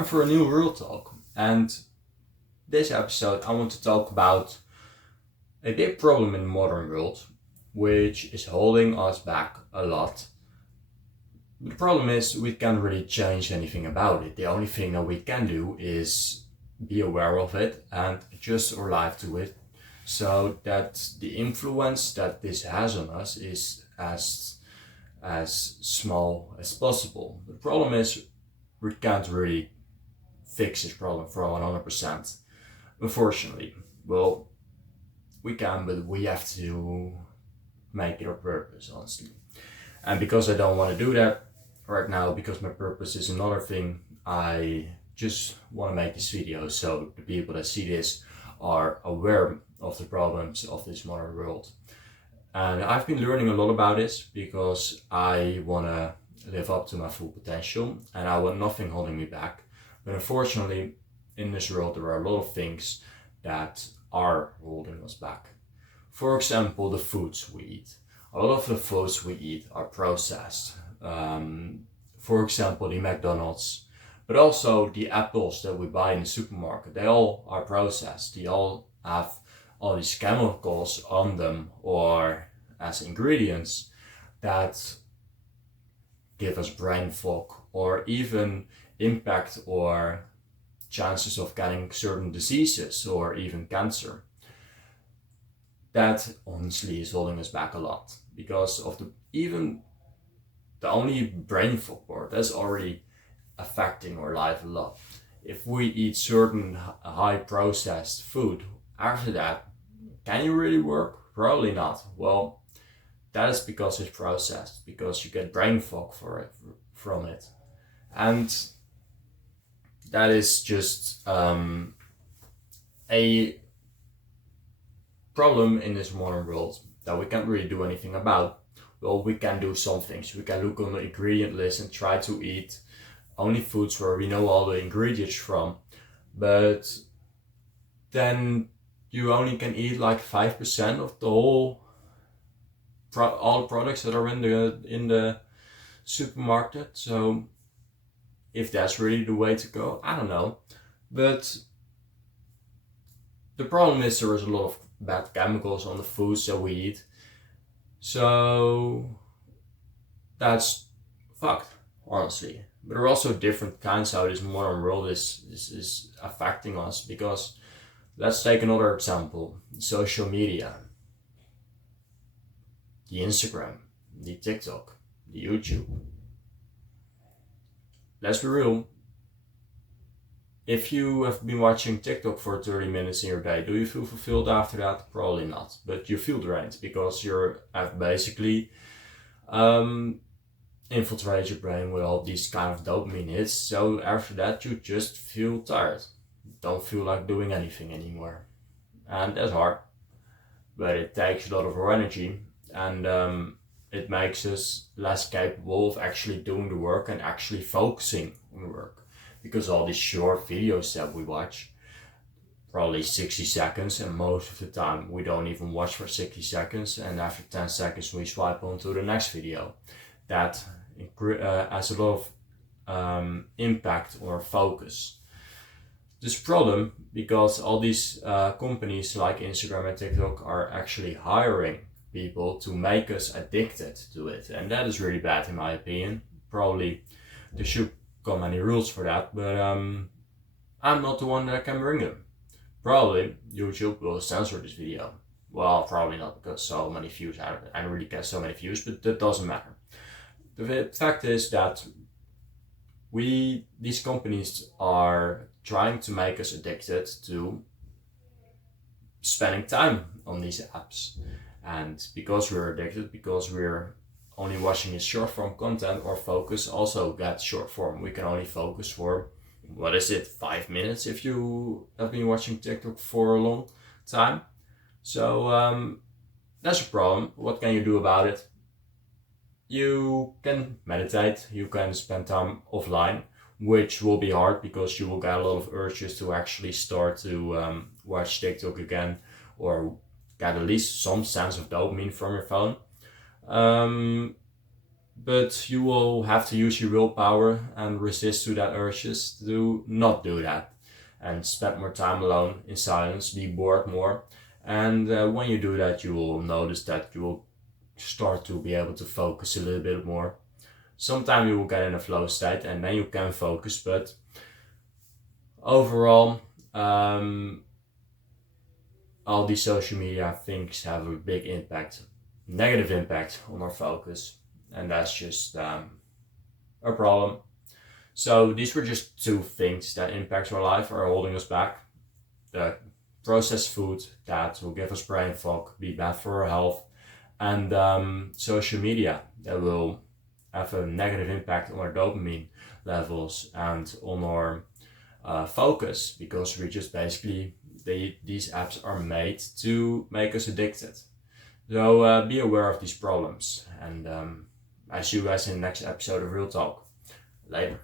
time for a new Realtalk, and this episode I want to talk about a big problem in the modern world, which is holding us back a lot. The problem is we can't really change anything about it. The only thing that we can do is be aware of it and adjust our life to it, so that the influence that this has on us is as small as possible. The problem is we can't really fix this problem for 100%. Unfortunately, well, we can, but we have to make it our purpose, honestly. And because I don't want to do that right now, because my purpose is another thing, I just want to make this video so the people that see this are aware of the problems of this modern world. And I've been learning a lot about this because I want to live up to my full potential and I want nothing holding me back. But unfortunately, in this world, there are a lot of things that are holding us back. For example, the foods we eat. A lot of the foods we eat are processed. For example, the McDonald's, but also the apples that we buy in the supermarket. They all are processed. They all have all these chemicals on them or as ingredients that give us brain fog or even impact our chances of getting certain diseases or even cancer. That honestly is holding us back a lot because of the only brain fog part that's already affecting our life a lot. If we eat certain high processed food, after that, can you really work? Probably not. Well, that is because it's processed, because you get brain fog from it. And that is just a problem in this modern world that we can't really do anything about. Well, we can do some things. We can look on the ingredient list and try to eat only foods where we know all the ingredients from. But then you only can eat like 5% of the whole all products that are in the supermarket. So if that's really the way to go, I don't know. But the problem is there is a lot of bad chemicals on the foods that we eat. So that's fucked, honestly. But there are also different kinds how this modern world is affecting us, because let's take another example. Social media. The Instagram, the TikTok, the YouTube. Let's be real. If you have been watching TikTok for 30 minutes in your day, do you feel fulfilled after that? Probably not. But you feel drained because have basically infiltrated your brain with all these kind of dopamine hits. So after that, you just feel tired. Don't feel like doing anything anymore. And that's hard. But it takes a lot of our energy, and it makes us less capable of actually doing the work and actually focusing on the work. Because all these short videos that we watch, probably 60 seconds, and most of the time we don't even watch for 60 seconds, and after 10 seconds we swipe on to the next video. That has a lot of impact on our focus. This problem because all these companies like Instagram and TikTok are actually hiring people to make us addicted to it, and that is really bad in my opinion. Probably there should come any rules for that, but I'm not the one that can bring them. Probably YouTube will censor this video. Well, probably not, because so many views. I don't really get so many views, but that doesn't matter. The fact is that these companies are trying to make us addicted to spending time on these apps. And because we're addicted, because we're only watching this short form content, our focus also gets short form. We can only focus for, 5 minutes if you have been watching TikTok for a long time. So that's a problem. What can you do about it? You can meditate, you can spend time offline, which will be hard because you will get a lot of urges to actually start to watch TikTok again, or get at least some sense of dopamine from your phone. but you will have to use your willpower and resist to that urges to not do that and spend more time alone in silence, be bored more. And when you do that, you will notice that you will start to be able to focus a little bit more. Sometimes you will get in a flow state and then you can focus, but overall, all these social media things have a big impact, negative impact on our focus, and that's just a problem. So these were just two things that impact our life, are holding us back. The processed food that will give us brain fog, be bad for our health, and social media that will have a negative impact on our dopamine levels and on our focus, because we just basically these apps are made to make us addicted. So be aware of these problems, and I see you guys in the next episode of Real Talk. Later.